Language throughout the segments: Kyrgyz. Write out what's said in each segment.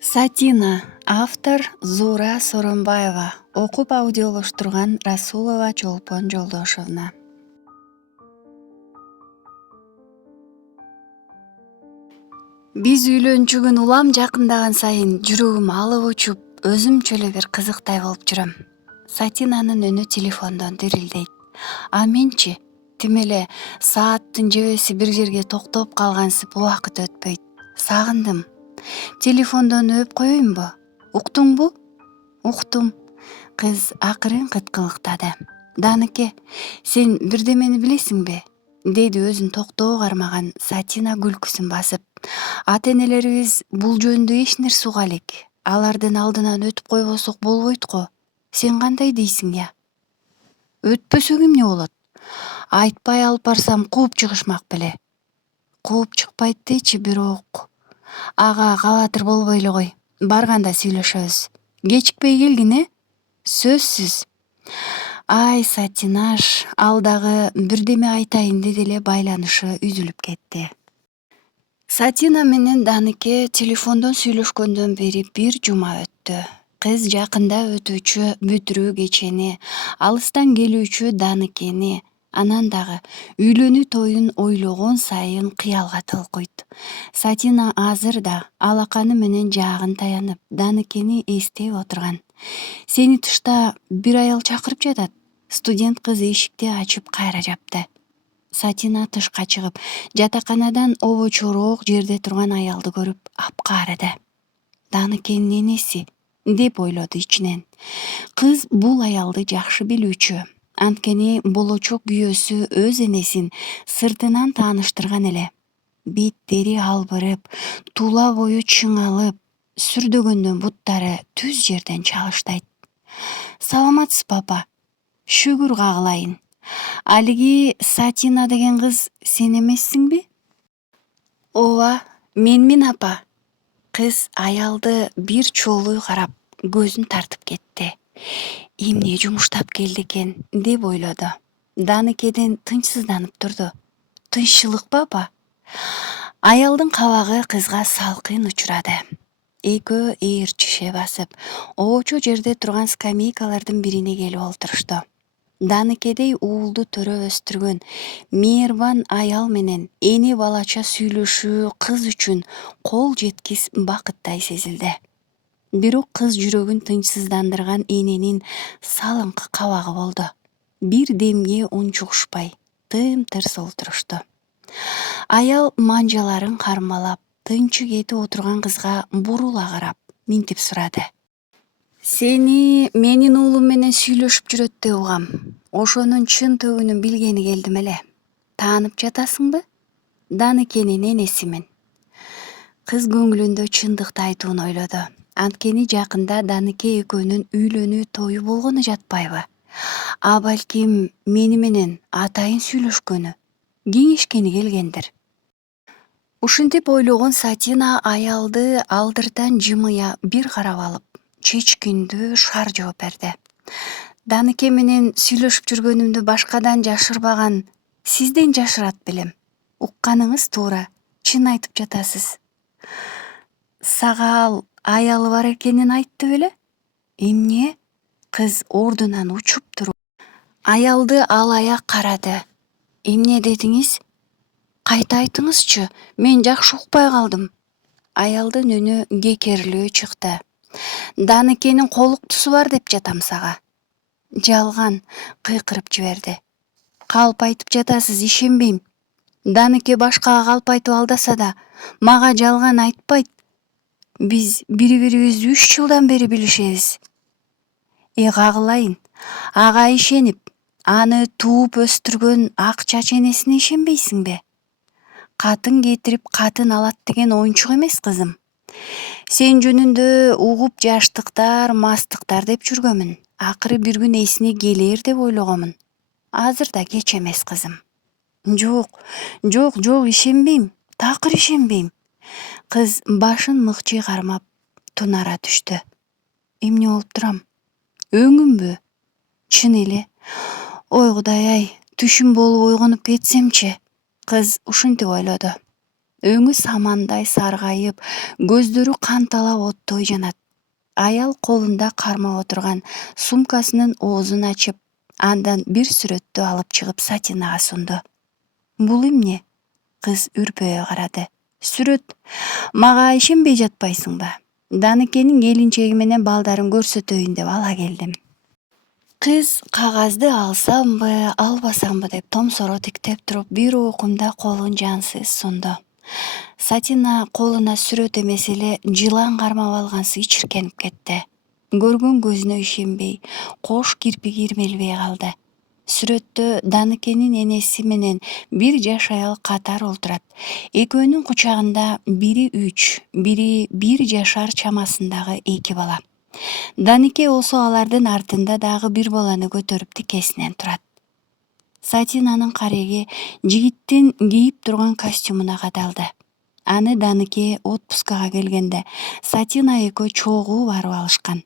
Сатина. Автор Зуура Соронбаева. Окуп аудиолоштурган Расулова Чолпон Жолдошовна. Биз үйлөнчүгүн улам жакындаган сайын жүрөгүм алып учуп, өзүмчө эле бир кызыктай болуп жүрөм. Сатинанын үнү телефондон дирилдейт. А менчи тим эле сааттын жебеси бир жерге токтоп калгансып убакыт өтпөйт. Сагындым. Телефондон өп коеюнбу? Уктуңбу? Уктум. Кыз акырын кыткылыктады. Даныке, сен бирдемени билесиңби? Деди өзүн токтоо кармаган Сатина күлкүсүн басып. Ата энелерибиз бул жөнүндө эч нерсе уга элек. Алардын алдынан өтүп койбосок болбойт го. Сен кандай дейсиң я? Өтпөсөк эмне болот? Айтпай алып барсам кууп чыгышмак беле. Кууп чыкпайт дейчи, бирок. Ага кабатыр болбой эле кой. Барганда сүйлөшөбүз. Кечикпей келгин, Сөзсүз. Ай, Сатинаш, ал дагы бирдеме айтайын деди эле байланышы үзүлүп кетти. Сатина менен Даныке телефондон сүйлөшкөндөн бери бир жума өттү. Кыз жакында өтүүчү бүтүрүү кечени, алыстан келүүчү Даныкени, анан дагы үйлөнүү тоюн ойлогон сайын кыялга толкуйт. Сатина азыр да алаканы менен жаагын таянып, Даныкени эстеп отурган. Сени тышта бир аял чакырып жатат. Студент кыз эшикти ачып кайра жапты. Сатина тышка чыгып, жатаканадан обочороок жерде турган аялды көрүп апкаарады. Даныкенин энеси, деп ойлоду ичинен. Кыз бул аялды жакшы билүүчү. Анткени болочок күйөөсү өз энесин сыртынан тааныштырган эле. Беттери албырып, тула бою чыңалып, сүрдөгөндөн буттары түз жерден чалыштайт. Саламатсызбы, апа? Шүгүр кагылайын. Алиги Сатина деген кыз сен эмессиңби? Ооба, менмин, апа. Кыз аялды бир чолуй карап, көзүн тартып кетти. Эмне жумуштап келди экен, деп ойлоду. Даныкеден тынчсызданып турду. Тынччылыкпы, апа? Аялдын кабагы кызга салкын учурады. Экөө ээрчише басып, обочо жерде турган скамейкалардын бирине келип олтурушту. Даныкедей уулду төрө өстүргөн мээрбан аял менен эне балача сүйлөшүү кыз үчүн кол жеткис бакыттай сезилди. Бирок кыз жүрөгүн тынчсыздандырган эненин салыңкы кабагы болду. Бир демге унчугушпай, тым-тырс олтурушту. Аял манжаларын кармалап, тынчы кетип отурган кызга бурула карап, минтип сурады. Сени менин уулум менен сүйлөшүп жүрөт деп угам. Ошонун чын төгүнүн билгени келдим эле. Таанып жатасыңбы? Даныкенин энесимин. Кыз көңүлүндө чындыкты айтууну ойлоду. Анткени жакында Даныке экөөнүн үйлөнүү тою болгону жатпайбы? А балким мени менен атайын сүйлөшкөнү, кеңешкени келгендир. Ушинтип ойлогон Сатина аялды алдыртан жымыя бир карап алып, чечкиндүү шар жооп берди. Даныке менен сүйлөшүп жүргөнүмдү башкадан жашырбаган сизден жашырат белем. Укканыңыз туура, чын айтып жатасыз. Сага ал аялы бар экенин айтты беле? Эмне? Кыз ордунан учуп туруп аялды алаяк карады. Эмне дедиңиз? Кайта айтыңызчы, мен жакшы укпай калдым. Аялдын үнү кекерлүү чыкты. Даныкенин колуктусу бар деп жатам сага. Жалган, кыйкырып жиберди. Калп айтып жатасыз, ишенбейм. Даныке башкага калп айтып алдаса да, мага жалган айтпайт. Биз бири-бирибизди 3 жылдан бери билишебиз. Кагылайын. Ага ишенип, аны тууп өстүргөн ак чаченесине ишенбейсиңби? Катын кетирип катын алат деген оюнчук эмес, кызым. Сен жөнүндө угуп жаштыктар, мастыктар деп жүргөмүн. Акыры бир күн эсине келер деп ойлогомун. Азыр да кеч эмес, кызым. Жок, ишенбейм. Такыр ишенбейм. Кыз башын мыкчый кармап, тунара түштү. Эмне болуп турам? Өңүмбү? Чын эле. Ой Кудай ай, түшүм болуп ойгонуп кетсемчи? Кыз ушинтип ойлоду. Өңү самандай саргайып, көздөрү канталап оттой жанат. Аял колунда кармап отурган сумкасынын оозун ачып, андан бир сүрөттү алып чыгып Сатинага сунду. Бул эмне? Кыз үрпөйө карады. Сүрөт. Мага ишенбей жатпайсыңбы? Даныкенин келинчеги менен балдарын көрсөтөйүн деп ала келдим. Кыз кагазды алсамбы, албасамбы деп томсоро тиктеп туруп, бир окумда колун жансыз сунду. Сатина колуна сүрөт эмес эле жылан кармап алгансыз чиркенип кетти. Көргөн көзүнө ишенбей, кош кирпиги ирмелбей калды. Сүрөттө Даныкенин энеси менен бир жаш аял катар олтурат. Экөөнүн кучагында бири 3, бири 1 жашар чамасындагы 2 бала. Даныке болсо алардын артында дагы бир баланы көтөрүп тикесинен турат. Сатинанын кареги жигиттин кийип турган костюмуна кадалды. Аны Даныке отпускага келгенде Сатина экөө чогуу барып алышкан.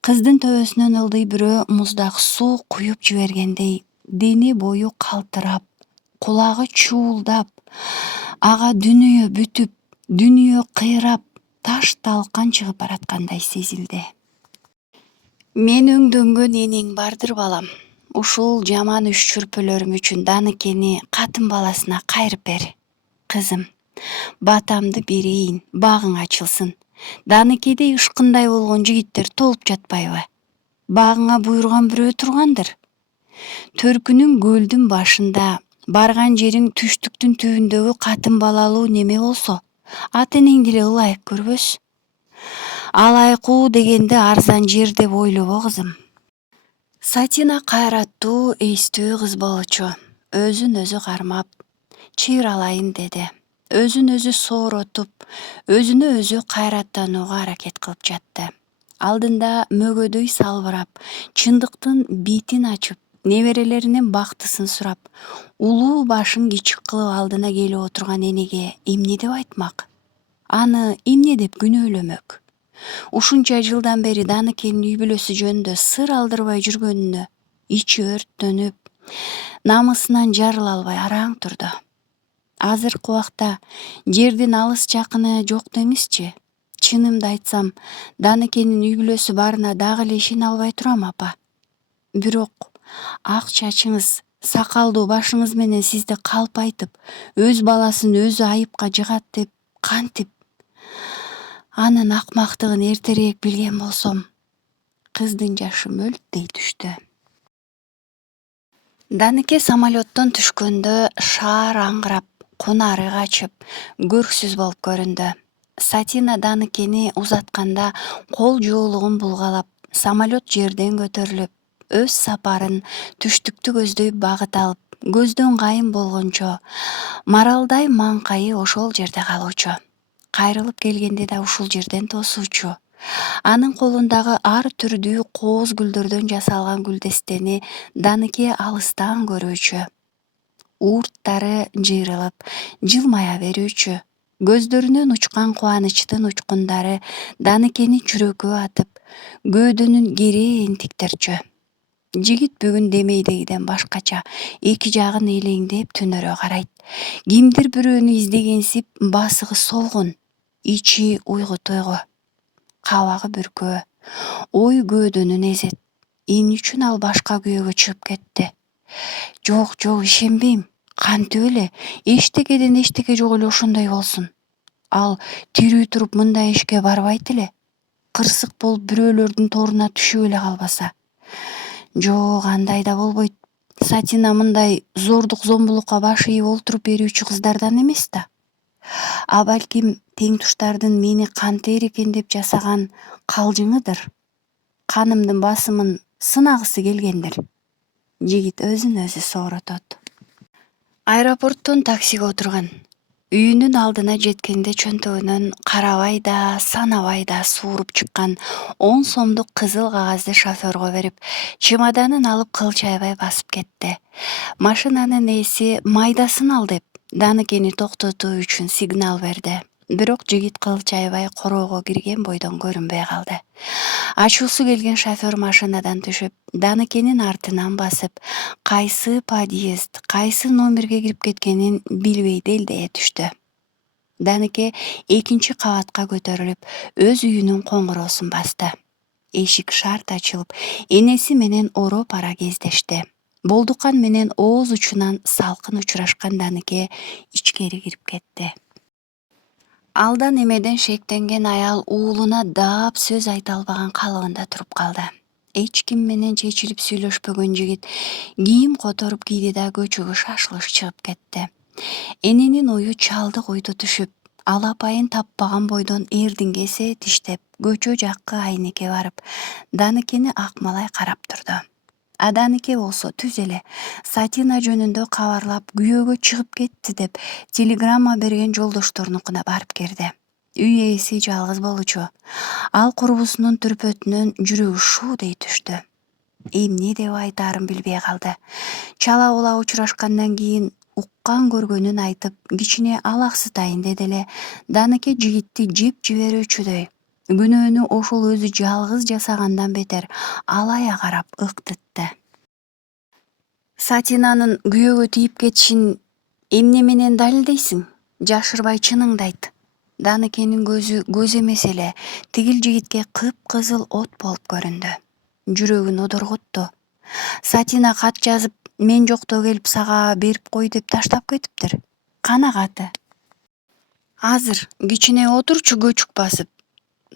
Кыздын төбөсүнөн ылдый бирөө муздак суу куюп жибергендей, дене бою калтырап, кулагы чуулдап, ага дүнүйө бүтүп, дүнүйө кыйрап, таш талкан чыгып бараткандай сезилди. Мен өңдөнгөн энең бардыр балам. Ушул жаман үш-чүрпөлөрүм үчүн Даныкени катын баласына кайрып бер. Кызым, батамды берейин, багың ачылсын. Даныкедей ышкындай болгон жигиттер толуп жатпайбы? Багыңа буйруган бирөө тургандыр. Төркүнүң көлдүн башында, барган жериң түштүктүн түбүндөгү катын балалуу неме болсо, ата энеңди эле ылайык көрбөс. Алайкуу дегенди арзан жер деп ойлобо, кызым. Сатина кайраттуу, эстүү кыз болчу. Өзүн өзү кармап, чыйралайын деди. Өзүн өзү сооротуп, өзүнө өзү кайраттанууга аракет кылып жатты. Алдында мөгөдөй салбырап, чындыктын бетин ачып, неберелеринин бактысын сурап, улуу башын кичик кылып алдына келип отурган энеге эмне деп айтмак? Аны эмне деп күнөөлөмөк? Ушунча жылдан бери Даныкенин үй бүлөсү жөнүндө сыр алдырбай жүргөнүнө ичи өрттөнүп, намысынан жарыла албай араң турду. Азыркы убакта жердин алыс жакыны жок деңизчи. Чынымды айтсам, Даныкенин үй бүлөсү барына дагы эле ишене албай турам, апа. Бирок ак чачыңыз, сакалдуу башыңыз менен сизди калпайтып, өз баласын өзү айыпка жыгат деп кантип? Анын акмактыгын эртерээк билген болсом. Кыздын жашы мөлттей түштү. Даныке самолеттон түшкөндө шаар аңгырап, кунары качып, көрксүз болуп көрүндү. Сатина Даныкени узатканда кол жоолугун булгалап, самолет жерден көтөрүлүп, өз сапарын түштүктү көздөй багыт алып, көздөн кайын болгончо, маралдай маңкайы ошол жерде калуучу. Кайрылып келгенде да ушул жерден тосуучу. Анын колундагы ар түрдүү кооз гүлдөрдөн жасалган гүлдестени Даныке алыстан көрүүчү. Уурттары жыйрылып, жылмая берүүчү. Көздөрүнөн учкан кубанычтын учкундары Даныкени жүрөккө атып, көөдөнүн керээин тиктерчү. Жигит бүгүн демейдегиден башкача, эки жагын элеңдеп түнөрө карайт. Кимдир бирөөнү издегенсип басыгы солгун, ичи уйгу-туйгу. Кабагы бүркөө, ой көөдөнүн эзет. Эмне үчүн ал башка күйөөгө чыгып кетти? Жок, ишенбейм. Кантип эле? Эчтекеден эчтеке жок эле ошондой болсун. Ал тирүү туруп мындай ишке барбайт эле. Кырсык болуп бирөөлөрдүн торуна түшүп эле калбаса. Жок, андай да болбойт. Сатина мындай зордук-зомбулукка баш ийип олтуруп берүүчү кыздардан эмес да. А балким тең-туштардын мени кантер экен деп жасаган калжыңыдыр. Канымдын басымын сынагысы келгендир. Жигит өзүн өзү сооротот. Аэропорттон таксиге отурган. Үйүнүн алдына жеткенде чөнтөгүнөн карабай да, санабай да сууруп чыккан 10 сомдук кызыл кагазды шофёрго берип, чемоданын алып кылчайбай басып кетти. Машинанын ээси майдасын ал деп Даныкени токтотуу үчүн сигнал берди. Бирок жигит кылчайбай короого кирген бойдон көрүнбөй калды. Ачуусу келген шофёр машинадан түшүп, Даныкенин артынан басып, кайсы подъезд, кайсы номерге кирип кеткенин билбей делдее түштү. Даныке экинчи кабатка көтөрүлүп өз үйүнүн коңгуроосун басты. Эшик шарт ачылып, энеси менен ороп ара кездешти. Болдукан менен ооз учунан салкын учурашкан Даныке ичкери кирип кетти. Алдан эмеден шектенген аял уулуна дап сөз айта албаган калыбында туруп калды. Эч ким менен чечилип сүйлөшпөгөн жигит кийим которуп кийди да көчөгө шашылыш чыгып кетти. Эненин ою чалдык уйду түшүп, ал апайын таппаган бойдон эрдиңгесе тиштеп, көчө жаккы айнекке барып, Даныкени акмалай карап турду. Даныке болсо түз эле Сатина жөнүндө кабарлап күйөөгө чыгып кетти деп телеграмма берген жолдошторунукуна барып кирди. Үй ээси жалгыз болчу. Ал курбусунун түрпөтүнөн жүрөгү шуудей түштү. Эмне деп айтаарын билбей калды. Чала була учурашкандан кийин уккан көргөнүн айтып, кичине алаксытайын деди эле Даныке жигитти жеп жиберүүчүдөй күнөөнү ошол өзү жалгыз жасагандан бетер алая карап ыктытты. Сатинанын күйөөгө тийип кетишин эмне менен далилдейсиң? Жашырбай чыныңды айт. Даныкенин көзү көз эмес эле тигил жигитке кыпкызыл от болуп көрүндү. Жүрөгүн одорготту. Сатина кат жазып, мен жокто келип сага берип кой деп таштап кетиптир. Кана каты? Азыр кичине отурчу көчүк басып.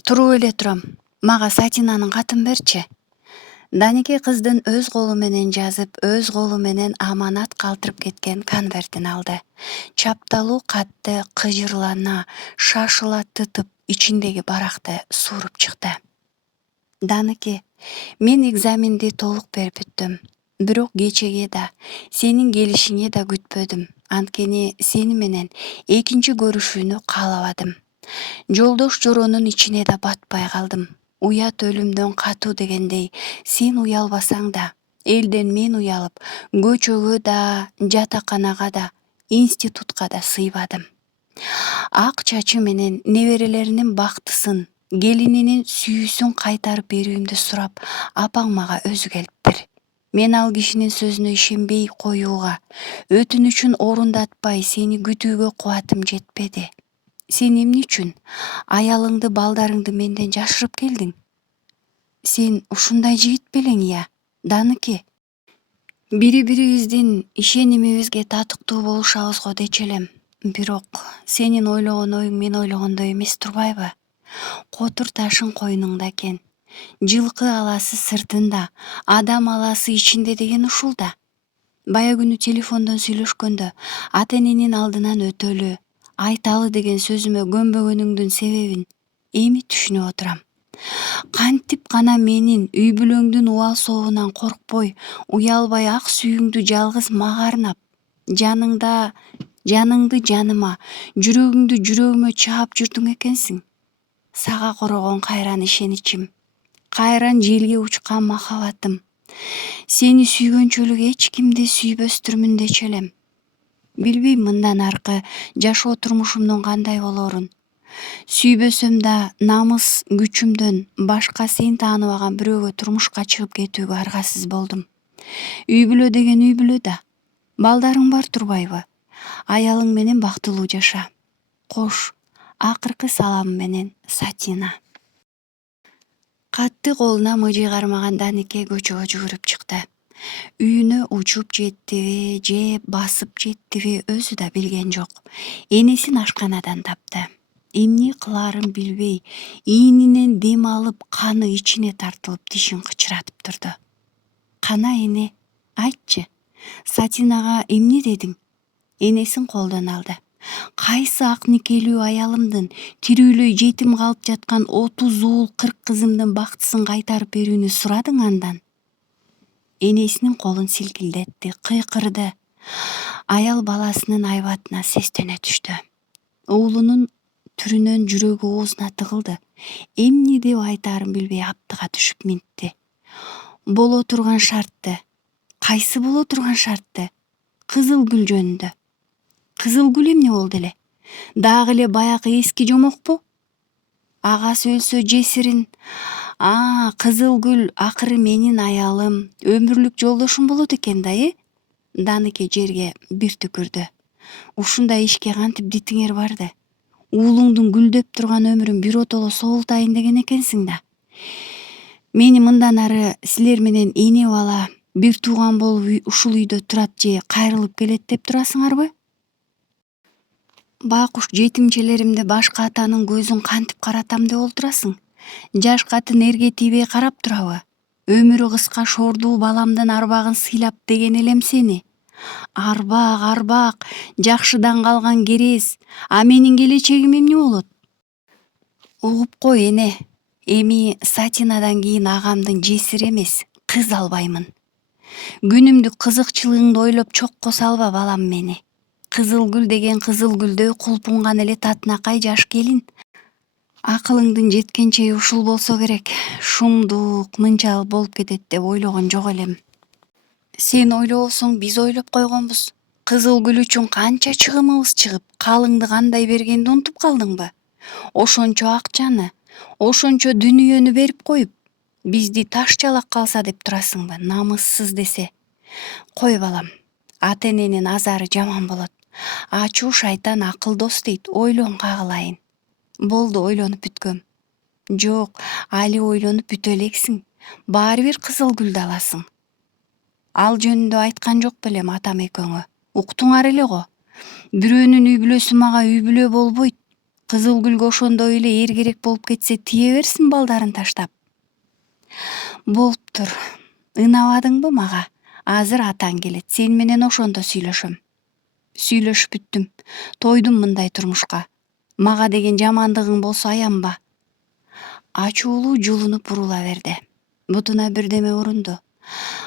Туруп эле турам. Мага Сатинанын катын берчи. Даныке кыздын өз колу менен жазып, өз колу менен аманат калтырып кеткен конвертин алды. Чапталуу катты кыжырлана, шашыла тытып, ичиндеги баракты сууруп чыкты. Даныке, мен экзаменди толук берип бүттүм. Бирок кечеге да, сенин келишиңе да күтпөдүм. Анткени сени менен экинчи көрүшүүнү каалабадым. Жолдош жоронун ичине да батпай калдым. Уят өлүмдөн катуу дегендей, сен уялбасаң да, элден мен уялып, көчөгө да, жатаканага да, институтка да сыйбадым. Ак чачы менен неберелеринин бактысын, келининин сүйүүсүн кайтарып берүүмдү сурап, апаң мага өзү келиптир. Мен ал кишинин сөзүнө ишенбей коюуга, өтүнүчүн орундатпай сени күтүүгө кубатым жетпеди. Сен эмне үчүн аялыңды, балдарыңды менден жашырып келдиң? Сен ушундай жигит белең, я, Даныке. Бири-бирибиздин ишенимибизге татыктуу болушабызго дечи элем. Бирок сенин ойлогон оюң мен ойлогондой эмес турбайбы? Котур ташың койнуңда экен. Жылкы аласы сыртында, адам аласы ичинде деген ушул да. Бая күнү телефондон сүйлөшкөндө ата эненин алдынан өтөлү, айталы деген сөзүмө көнбөгөнүңдүн себебин эми түшүнүп отурам. Кантип гана менин үй бүлөңдүн убал сообунан коркпой, уялбай ак сүйүүңдү жалгыз мага арнап, жаныңды жаныма, жүрөгүңдү жүрөгүмө чаап жүрдүң экенсиң. Сага корогон кайран ишеничим, кайран желге учкан махабатым. Сени сүйгөнчөлүк эч кимди сүйбөстүрмүн дечи элем. Билбейм мындан аркы жашоо турмушумдун кандай болорун. Сүйбөсөм да намыс күчүмдөн башка сен тааныбаган бирөөгө турмушка чыгып кетүүгө аргасыз болдум. Үй бүлө деген үй бүлө да. Балдарың бар турбайбы? Аялың менен бактылуу жаша. Кош, акыркы саламым менен, Сатина. Катты колуна мыжый кармаган Даныке көчөгө жүгүрүп чыкты. Үйүнө учуп жеттиби же басып жеттиби өзү да билген жок. Энесин ашканадан тапты. Эмне кылаарын билбей, ийнинен дем алып, каны ичине тартылып, тишин кычыратып турду. Кана эне, айтчы, Сатинага эмне дедиң? Энесин колдон алды. Кайсы ак никелүү аялымдын тирүүлөй жетим калып жаткан 30 уул 40 кызымдын бактысын кайтарып берүүнү сурадың андан? Энесинин колун силкилдетти, кыйкырды. Аял баласынын айбатына сестене түштү. Уулунун түрүнөн жүрөгү оозуна тыгылды. Эмне деп айтаарын билбей аптыга түшүп минтти. Боло турган шартты. Кайсы боло турган шартты? Кызыл гүл жөнүндө. Кызыл гүл эмне болду эле? Дагы эле баягы эски жомокпу? Агасы өлсө жесирин. Кызыл гүл акыры менин аялым, өмүрлүк жолдошум болот экен да, Даныке жерге бир түкүрдү. Ушундай ишке кантип дитиңер барды? уулуңдун гүлдөп турган өмүрүн биротоло соолтайын деген экенсиң да. Мени мындан ары силер менен эне бала бир тууган болуп ушул үйдө турат же кайрылып келет деп турасыңарбы? Баакуш жетимчелеримди башка атанын көзүн кантип каратам деп олтурасың? Жаш катын эрге тийбей карап турабы? Өмүрү кыска шордуу баламдын арбагын сыйлап деген элем сени. Арбак, жакшыдан калган керез. А менин келечегим эмне болот? Угуп кой, эне. Эми Сатинадан кийин агамдын жесири эмес, кыз албаймын. Күнүмдүк кызыкчылыгыңды ойлоп чокко салба балам мени. Кызыл гүл деген кызыл гүлдөй кулпунган эле татынакай жаш келин. Акылыңдын жеткенчеги ушул болсо керек. Шумдук, мынчалык болуп кетет деп ойлогон жок элем. Сен ойлобосоң биз ойлоп койгонбуз. Кызыл гүл үчүн канча чыгымыбыз чыгып, калыңды кандай бергенди унутуп калдыңбы? Ошончо акчаны, ошончо дүнүйөнү берип коюп, бизди таш жалак калса деп турасыңбы, намыссыз десе. Кой балам, ата эненин азары жаман болот. Ачуу шайтан акылдос дейт, ойлон кагылайын. Болду, ойлонуп бүткөм. Жок, али ойлонуп бүтө элексиң. Баары бир кызыл гүлдү аласың. Ал жөнүндө айткан жок белем атам экөөңө. Уктуңар эле го. Бирөөнүн үй бүлөсү мага үй бүлө болбойт. Кызыл гүлгө ошондой эле эр керек болуп кетсе тие берсин балдарын таштап. Болуптур. Ынабадыңбы мага? Азыр атаң келет, сен менен ошондо сүйлөшөм. Сүйлөшүп бүттүм. Тойдум мындай турмушка. Мага деген жамандыгың болсо аянба. Ачуулуу жулунуп бурула берди. Бутуна бирдеме урунду.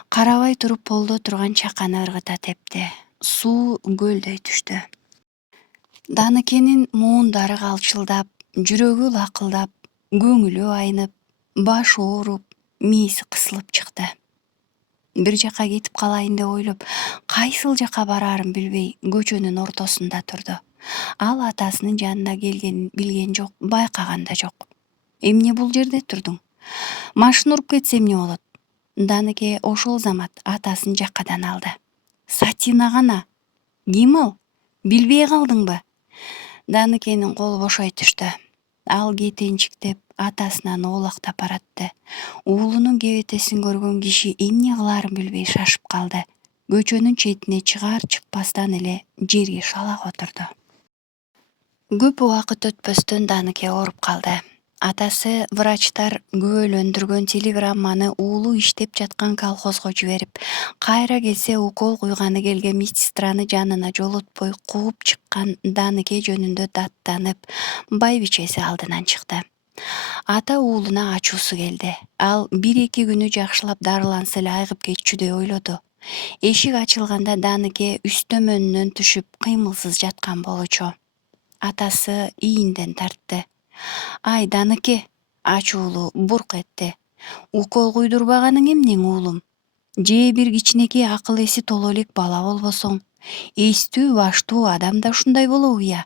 Карабай туруп полдо турган чаканы ыргыта тепти. Суу көлдөй түштү. Даныкенин муундары калчылдап, жүрөгү лакылдап, көңүлү айнып, башы ооруп, мээси кысылып чыкты. Бир жака кетип калайын деп ойлоп, кайсыл жака бараарын билбей көчөнүн ортосунда турду. Ал атасынын жанына келгенин билген жок, байкаган да жок. Эмне бул жерде турдуң? Машина уруп кетсе эмне болот? Даныке ошол замат атасын жакадан алды. Сатина гана. Ким ал? Билбей калдыңбы? Даныкенин колу бошой түштү. Ал кетенчиктеп атасынан оолактап баратты. Уулунун кебетесин көргөн киши эмне кылаарын билбей шашып калды. Көчөнүн четине чыгаар чыкпастан эле жерге шалак отурду. Көп убакыт өтпөстөн Даныке ооруп калды. Атасы врачтар күбөлөндүргөн телеграмманы уулу иштеп жаткан колхозго жиберип, кайра келсе укол куйганы келген медсестраны жанына жолотпой кууп чыккан Даныке жөнүндө даттанып, байбичеси алдынан чыкты. Ата уулуна ачуусу келди. Ал 1-2 күнү жакшылап дарыланса эле айыгып кетчү деп ойлоду. Эшик ачылганда Даныке үстөмөнүнөн түшүп кыймылсыз жаткан болчу. Атасы ийинден тартты. Ай Даныке, ачуулуу бурк этти. Укол куйдурбаганың эмнең уулум? Же бир кичинекей акыл эси толо элек бала болбосоң, эстүү баштуу адам да ушундай болобу-я?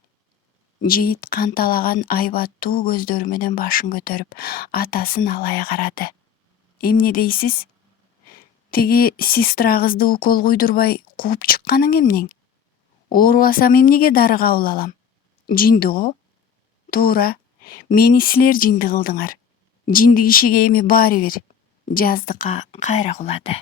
Жигит канталаган айбаттуу көздөрү менен башын көтөрүп, атасын алая карады. Эмне дейсиз? Тиги сестра кызды укол куйдурбай кууп чыкканың эмнең? Оорубасам эмнеге дары кабыл алам? Жинди го? Туура. Мени силер жинди кылдыңар. Жинди кишиге эми баары бир. Жаздыкка кайра кулады.